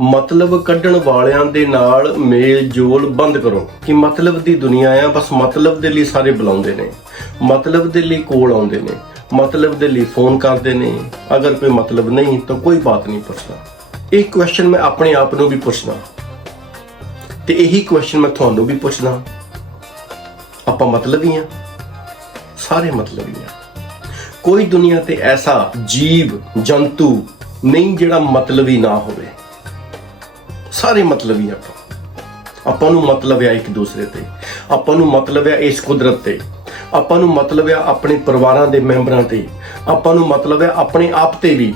ਮਤਲਬ ਕੱਢਣ ਵਾਲਿਆਂ ਦੇ ਨਾਲ ਮੇਲ ਜੋਲ ਬੰਦ ਕਰੋ। ਕਿ ਮਤਲਬ ਦੀ ਦੁਨੀਆ ਆ, ਬਸ ਮਤਲਬ ਦੇ ਲਈ ਸਾਰੇ ਬੁਲਾਉਂਦੇ ਨੇ। ਮਤਲਬ ਦੇ ਲਈ ਕੋਲ ਆਉਂਦੇ ਨੇ। ਮਤਲਬ ਦੇ ਲਈ ਫੋਨ ਕਰਦੇ ਨੇ। ਅਗਰ ਕੋਈ ਮਤਲਬ ਨਹੀਂ, ਤਾਂ ਕੋਈ ਬਾਤ ਨਹੀਂ ਪੁੱਛਦਾ। ਇਹ ਕੁਐਸਚਨ ਮੈਂ ਆਪਣੇ ਆਪ ਨੂੰ ਵੀ ਪੁੱਛਦਾ। ਤੇ ਇਹੀ ਕੁਐਸਚਨ ਮੈਂ ਤੁਹਾਨੂੰ ਵੀ ਪੁੱਛਦਾ। ਆਪਾਂ ਮਤਲਬ ਹੀ ਆ? ਸਾਰੇ ਮਤਲਬ ਹੀ ਆ। ਕੋਈ ਦੁਨੀਆ ਤੇ ਐਸਾ ਜੀਵ, ਜੰਤੂ ਨਹੀਂ ਜਿਹੜਾ ਮਤਲਬ ਹੀ ਨਾ ਹੋਵੇ। ਸਾਰੇ ਮਤਲਬ ਹੀ ਆਪਾਂ। ਆਪਾਂ ਨੂੰ ਮਤਲਬ ਆ ਇੱਕ ਦੂਸਰੇ ਤੇ। ਆਪਾਂ ਨੂੰ ਮਤਲਬ ਆ ਇਸ ਕੁਦਰਤ ਤੇ। ਆਪਾਂ ਨੂੰ ਮਤਲਬ ਆ ਆਪਣੇ ਪਰਿਵਾਰਾਂ ਦੇ ਮੈਂਬਰਾਂ ਤੇ। ਆਪਾਂ ਨੂੰ ਮਤਲਬ ਆ ਆਪਣੇ ਆਪ ਤੇ ਵੀ।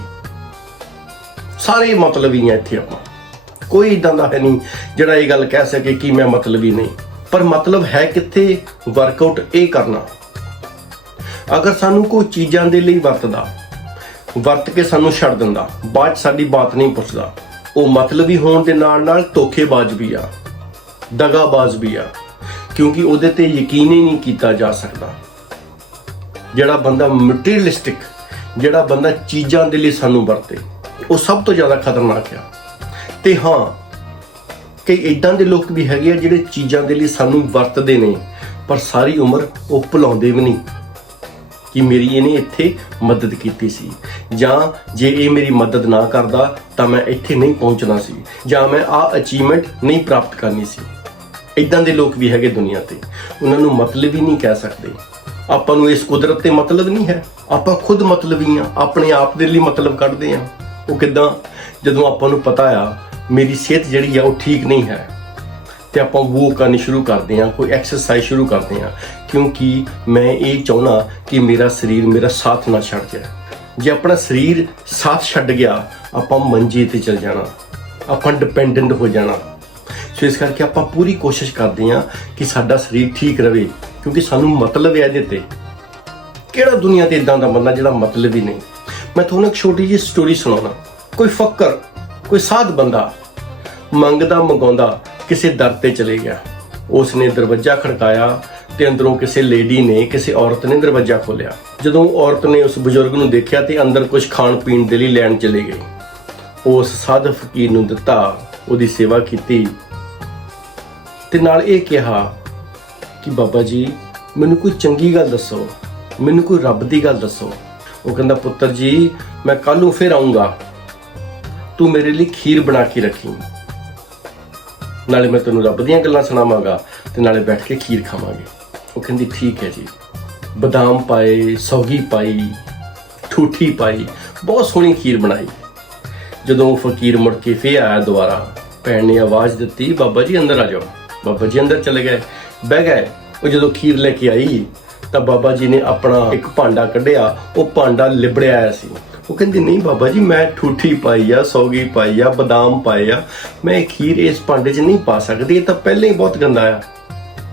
ਸਾਰੇ ਮਤਲਬ ਹੀ ਆ ਇੱਥੇ ਆਪਾਂ। ਕੋਈ ਇਦਾਂ ਦਾ ਹੈ ਨਹੀਂ ਜਿਹੜਾ ਇਹ ਗੱਲ ਕਹਿ ਸਕੇ ਕਿ ਮੈਂ ਮਤਲਬ ਹੀ ਨਹੀਂ। ਪਰ ਮਤਲਬ ਹੈ ਕਿੱਥੇ? ਵਰਕਆਊਟ ਇਹ ਕਰਨਾ। ਅਗਰ ਸਾਨੂੰ ਕੋਈ ਚੀਜ਼ਾਂ ਦੇ ਲਈ ਵਰਤਦਾ, ਵਰਤ ਕੇ ਸਾਨੂੰ ਛੱਡ ਦਿੰਦਾ, ਬਾਅਦ 'ਚ ਸਾਡੀ ਬਾਤ ਨਹੀਂ ਪੁੱਛਦਾ। ਉਹ ਮਤਲਬੀ ਹੋਣ ਦੇ ਨਾਲ ਨਾਲ ਧੋਖੇਬਾਜ਼ ਵੀ ਆ, ਦਗਾਬਾਜ਼ ਵੀ ਆ, ਕਿਉਂਕਿ ਉਹਦੇ ਤੇ ਯਕੀਨ ਹੀ ਨਹੀਂ ਕੀਤਾ ਜਾ ਸਕਦਾ। ਜਿਹੜਾ ਬੰਦਾ ਮਟੀਰੀਅਲਿਸਟਿਕ ਜਿਹੜਾ ਬੰਦਾ ਚੀਜ਼ਾਂ ਦੇ ਲਈ ਸਾਨੂੰ ਵਰਤੇ, ਉਹ ਸਭ ਤੋਂ ਜ਼ਿਆਦਾ ਖਤਰਨਾਕ ਆ। ਤੇ ਹਾਂ, ਕਈ ਇਦਾਂ ਦੇ ਲੋਕ ਵੀ ਹੈਗੇ ਆ ਜਿਹੜੇ ਚੀਜ਼ਾਂ ਦੇ ਲਈ ਸਾਨੂੰ ਵਰਤਦੇ ਨੇ, ਪਰ ਸਾਰੀ ਉਮਰ ਉਹ ਭੁਲਾਉਂਦੇ ਵੀ ਨਹੀਂ। ਕਿ ਮੇਰੀ ਇਹਨੇ ਇੱਥੇ ਮਦਦ ਕੀਤੀ ਸੀ। ਜਾਂ ਜੇ ਇਹ ਮੇਰੀ ਮਦਦ ਨਾ ਕਰਦਾ, ਤਾਂ ਮੈਂ ਇੱਥੇ ਨਹੀਂ ਪਹੁੰਚਣਾ ਸੀ। ਜਾਂ ਮੈਂ ਆਹ ਅਚੀਵਮੈਂਟ ਨਹੀਂ ਪ੍ਰਾਪਤ ਕਰਨੀ ਸੀ। ਇਦਾਂ ਦੇ ਲੋਕ ਵੀ ਹੈਗੇ ਦੁਨੀਆ ਤੇ। ਉਹਨਾਂ ਨੂੰ ਮਤਲਬ ਹੀ ਨਹੀਂ ਕਹਿ ਸਕਦੇ। ਆਪਾਂ ਨੂੰ ਇਸ ਕੁਦਰਤ ਤੇ ਮਤਲਬ ਨਹੀਂ ਹੈ। ਆਪਾਂ ਖੁਦ ਮਤਲਬੀ ਆ ਆਪਣੇ ਆਪ ਦੇ ਲਈ ਮਤਲਬ ਕੱਢਦੇ ਆ ਉਹ ਕਿਦਾਂ? ਜਦੋਂ ਆਪਾਂ ਨੂੰ ਪਤਾ ਆ, ਮੇਰੀ ਸਿਹਤ ਜਿਹੜੀ ਆ, ਉਹ ਠੀਕ ਨਹੀਂ ਹੈ। ਤੇ ਆਪਾਂ ਵੋਕ ਕਰਨੀ ਸ਼ੁਰੂ ਕਰਦੇ ਹਾਂ, ਕੋਈ ਐਕਸਰਸਾਈਜ਼ ਸ਼ੁਰੂ ਕਰਦੇ ਹਾਂ। ਕਿਉਂਕਿ ਮੈਂ ਇਹ ਚਾਹੁੰਦਾ ਕਿ ਮੇਰਾ ਸਰੀਰ ਮੇਰਾ ਸਾਥ ਨਾ ਛੱਡ ਜਾਏ। ਜੇ ਆਪਣਾ ਸਰੀਰ ਸਾਥ ਛੱਡ ਗਿਆ, ਆਪਾਂ ਮੰਜੇ ਤੇ ਚਲ ਜਾਣਾ। ਆਪਾਂ ਡਿਪੈਂਡੈਂਟ ਹੋ ਜਾਣਾ। ਸੋ ਇਸ ਕਰਕੇ ਆਪਾਂ ਪੂਰੀ ਕੋਸ਼ਿਸ਼ ਕਰਦੇ ਹਾਂ ਕਿ ਸਾਡਾ ਸਰੀਰ ਠੀਕ ਰਵੇ, ਕਿਉਂਕਿ ਸਾਨੂੰ ਮਤਲਬ ਹੈ ਇਹਦੇ ਤੇ। ਕਿਹੜਾ ਦੁਨੀਆ ਤੇ ਇਦਾਂ ਦਾ ਬੰਦਾ ਜਿਹੜਾ ਮਤਲਬ ਹੀ ਨਹੀਂ? ਮੈਂ ਤੁਹਾਨੂੰ ਇੱਕ ਛੋਟੀ ਜਿਹੀ ਸਟੋਰੀ ਸੁਣਾਉਣਾ ਕੋਈ ਫੱਕਰ ਕੋਈ ਸਾਧ ਬੰਦਾ ਮੰਗਦਾ ਮੰਗਾਉਂਦਾ ਕਿਸੇ ਦਰ ਤੇ ਚਲੇ ਗਿਆ। ਉਸ ਨੇ ਦਰਵਾਜ਼ਾ ਖੜਕਾਇਆ ਤੇ ਅੰਦਰੋਂ ਕਿਸੇ ਲੇਡੀ ਨੇ ਕਿਸੇ ਔਰਤ ਨੇ ਦਰਵਾਜ਼ਾ ਖੋਲ੍ਹਿਆ। ਜਦੋਂ ਔਰਤ ਨੇ ਉਸ ਬਜ਼ੁਰਗ ਨੂੰ ਦੇਖਿਆ ਤੇ ਅੰਦਰ ਕੁਝ ਖਾਣ ਪੀਣ ਦੇ ਲਈ ਲੈਣ ਚਲੇ ਗਈ ਉਸ ਸਾਧ ਫਕੀਰ ਨੂੰ ਦਿੱਤਾ, ਉਹਦੀ ਸੇਵਾ ਕੀਤੀ ਤੇ ਨਾਲ ਇਹ ਕਿਹਾ ਕਿ ਬਾਬਾ ਜੀ, ਮੈਨੂੰ ਕੋਈ ਚੰਗੀ ਗੱਲ ਦੱਸੋ, ਮੈਨੂੰ ਕੋਈ ਰੱਬ ਦੀ ਗੱਲ ਦੱਸੋ। ਉਹ ਕਹਿੰਦਾ, ਪੁੱਤਰ ਜੀ, ਮੈਂ ਕੱਲ ਨੂੰ ਫਿਰ ਆਉਂਗਾ ਤੂੰ ਮੇਰੇ ਲਈ ਖੀਰ ਬਣਾ ਕੇ ਰੱਖੀ। ਨਾਲੇ ਮੈਂ ਤੈਨੂੰ ਰੱਬ ਦੀਆਂ ਗੱਲਾਂ ਸੁਣਾਵਾਂਗਾ ਤੇ ਨਾਲੇ ਬੈਠ ਕੇ ਖੀਰ ਖਾਵਾਂਗੇ। ਉਹ ਕਹਿੰਦੀ, ਠੀਕ ਹੈ ਜੀ। ਬਦਾਮ ਪਾਏ, ਸੌਗੀ ਪਾਈ, ਠੂਠੀ ਪਾਈ, ਬਹੁਤ ਸੋਹਣੀ ਖੀਰ ਬਣਾਈ। ਜਦੋਂ ਉਹ ਫਕੀਰ ਮੁੜ ਕੇ ਫੇਰ ਆਇਆ ਦੁਬਾਰਾ, ਭੈਣ ਨੇ ਆਵਾਜ਼ ਦਿੱਤੀ, ਬਾਬਾ ਜੀ, ਅੰਦਰ ਆ ਜਾਓ। ਬਾਬਾ ਜੀ ਅੰਦਰ ਚਲੇ ਗਏ। ਬਹਿ ਗਏ। ਉਹ ਜਦੋਂ ਖੀਰ ਲੈ ਕੇ ਆਈ, ਤਾਂ ਬਾਬਾ ਜੀ ਨੇ ਆਪਣਾ ਇੱਕ ਭਾਂਡਾ ਕੱਢਿਆ, ਉਹ ਭਾਂਡਾ ਲਿਬੜਿਆ ਆਇਆ ਸੀ। ਉਹ ਕਹਿੰਦੀ, ਨਹੀਂ ਬਾਬਾ ਜੀ, ਮੈਂ ਠੂਠੀ ਪਾਈ ਆ, ਸੌਗੀ ਪਾਈ ਆ, ਬਦਾਮ ਪਾਏ ਆ। ਮੈਂ ਇਹ ਖੀਰ ਇਸ ਭਾਂਡੇ 'ਚ ਨਹੀਂ ਪਾ ਸਕਦੀ, ਇਹ ਤਾਂ ਪਹਿਲਾਂ ਹੀ ਬਹੁਤ ਗੰਦਾ ਆ।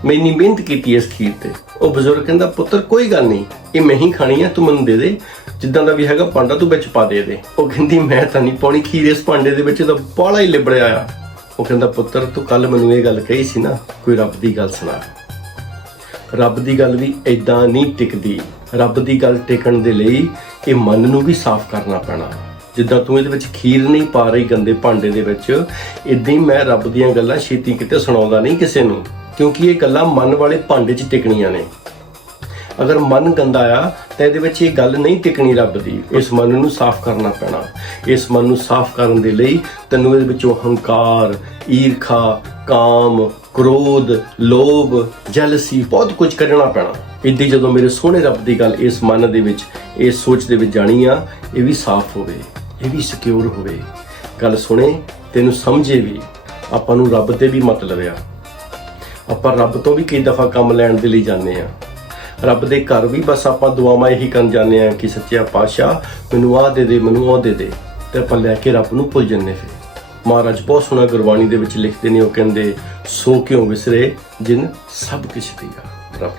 ਮੈਂ ਇੰਨੀ ਮਿਹਨਤ ਕੀਤੀ ਇਸ ਖੀਰ ਤੇ। ਉਹ ਬਜ਼ੁਰਗ ਕਹਿੰਦਾ, ਪੁੱਤਰ, ਕੋਈ ਗੱਲ ਨਹੀਂ, ਇਹ ਮੈਂ ਹੀ ਖਾਣੀ ਆ, ਤੂੰ ਮੈਨੂੰ ਦੇ ਦੇ। ਜਿੱਦਾਂ ਦਾ ਵੀ ਹੈਗਾ ਭਾਂਡਾ ਤੂੰ ਵਿੱਚ ਪਾ ਦੇ ਦੇ ਉਹ ਕਹਿੰਦੀ, ਮੈਂ ਤਾਂ ਨਹੀਂ ਪਾਉਣੀ ਖੀਰ ਇਸ ਭਾਂਡੇ ਦੇ ਵਿੱਚ ਤਾਂ ਬਾਲਾ ਹੀ ਲਿਬੜਿਆ ਆ। ਉਹ ਕਹਿੰਦਾ, ਪੁੱਤਰ, ਤੂੰ ਕੱਲ ਮੈਨੂੰ ਇਹ ਗੱਲ ਕਹੀ ਸੀ ਨਾ, ਕੋਈ ਰੱਬ ਦੀ ਗੱਲ ਸੁਣਾ। ਰੱਬ ਦੀ ਗੱਲ ਵੀ ਇਦਾਂ ਨਹੀਂ ਟਿਕਦੀ। ਰੱਬ ਦੀ ਗੱਲ ਟਿਕਣ ਦੇ ਲਈ ਇਹ ਮਨ ਨੂੰ ਵੀ ਸਾਫ਼ ਕਰਨਾ ਪੈਣਾ। ਜਿੱਦਾਂ ਤੂੰ ਇਹਦੇ ਵਿੱਚ ਖੀਰ ਨਹੀਂ ਪਾ ਰਹੀ ਗੰਦੇ ਭਾਂਡੇ ਦੇ ਵਿੱਚ ਇਦਾਂ ਹੀ ਮੈਂ ਰੱਬ ਦੀਆਂ ਗੱਲਾਂ ਛੇਤੀ ਕਿਤੇ ਸੁਣਾਉਂਦਾ ਨਹੀਂ ਕਿਸੇ ਨੂੰ, ਕਿਉਂਕਿ ਇਹ ਗੱਲਾਂ ਮਨ ਵਾਲੇ ਭਾਂਡੇ 'ਚ ਟਿਕਣੀਆਂ ਨੇ। ਅਗਰ ਮਨ ਗੰਦਾ ਆ, ਤਾਂ ਇਹਦੇ ਵਿੱਚ ਇਹ ਗੱਲ ਨਹੀਂ ਟਿਕਣੀ ਰੱਬ ਦੀ। ਇਸ ਮਨ ਨੂੰ ਸਾਫ਼ ਕਰਨਾ ਪੈਣਾ। ਇਸ ਮਨ ਨੂੰ ਸਾਫ਼ ਕਰਨ ਦੇ ਲਈ ਤੈਨੂੰ ਇਹਦੇ ਵਿੱਚੋਂ ਹੰਕਾਰ, ਈਰਖਾ, ਕਾਮ, ਕ੍ਰੋਧ, ਲੋਭ, ਜੈਲਸੀ, ਬਹੁਤ ਕੁਝ ਕੱਢਣਾ ਪੈਣਾ। ਇੱਦੀ ਜਦੋਂ ਮੇਰੇ ਸੋਹਣੇ ਰੱਬ ਦੀ ਗੱਲ ਇਸ ਮਨ ਦੇ ਵਿੱਚ, ਇਸ ਸੋਚ ਦੇ ਵਿੱਚ ਜਾਣੀ ਆ, ਇਹ ਵੀ ਸਾਫ਼ ਹੋਵੇ, ਇਹ ਵੀ ਸਿਕਿਉਰ ਹੋਵੇ। ਗੱਲ ਸੁਣੇ, ਤੈਨੂੰ ਸਮਝੇ ਵੀ, ਆਪਾਂ ਨੂੰ ਰੱਬ ਤੇ ਵੀ ਮਤਲਬ ਆ। ਆਪਾਂ ਰੱਬ ਤੋਂ ਵੀ ਕਈ ਦਫਾ ਕੰਮ ਲੈਣ ਦੇ ਲਈ ਜਾਂਦੇ ਆ। ਰੱਬ ਦੇ ਘਰ ਵੀ ਬਸ ਆਪਾਂ ਦੁਆਵਾਂ ਇਹੀ ਕਰਨ ਜਾਂਦੇ ਆ ਕਿ ਸੱਚਿਆ ਪਾਤਸ਼ਾਹ, ਮੈਨੂੰ ਆਹ ਦੇ ਦੇ, ਮੈਨੂੰ ਉਹ ਦੇ ਦੇ, ਤੇ ਆਪਾਂ ਲੈ ਕੇ ਰੱਬ ਨੂੰ ਭੁੱਲ ਜੰਨੇ ਫਿਰ। ਮਹਾਰਾਜ ਬਹੁਤ ਸੋਹਣਾ ਗੁਰਬਾਣੀ ਦੇ ਵਿੱਚ ਲਿਖਦੇ ਨੇ, ਉਹ ਕਹਿੰਦੇ, ਸੋ ਕਿਉਂ ਵਿਸਰੇ ਜਿਨ ਸਭ ਕੁਝ ਦੀਆ, ਰੱਬ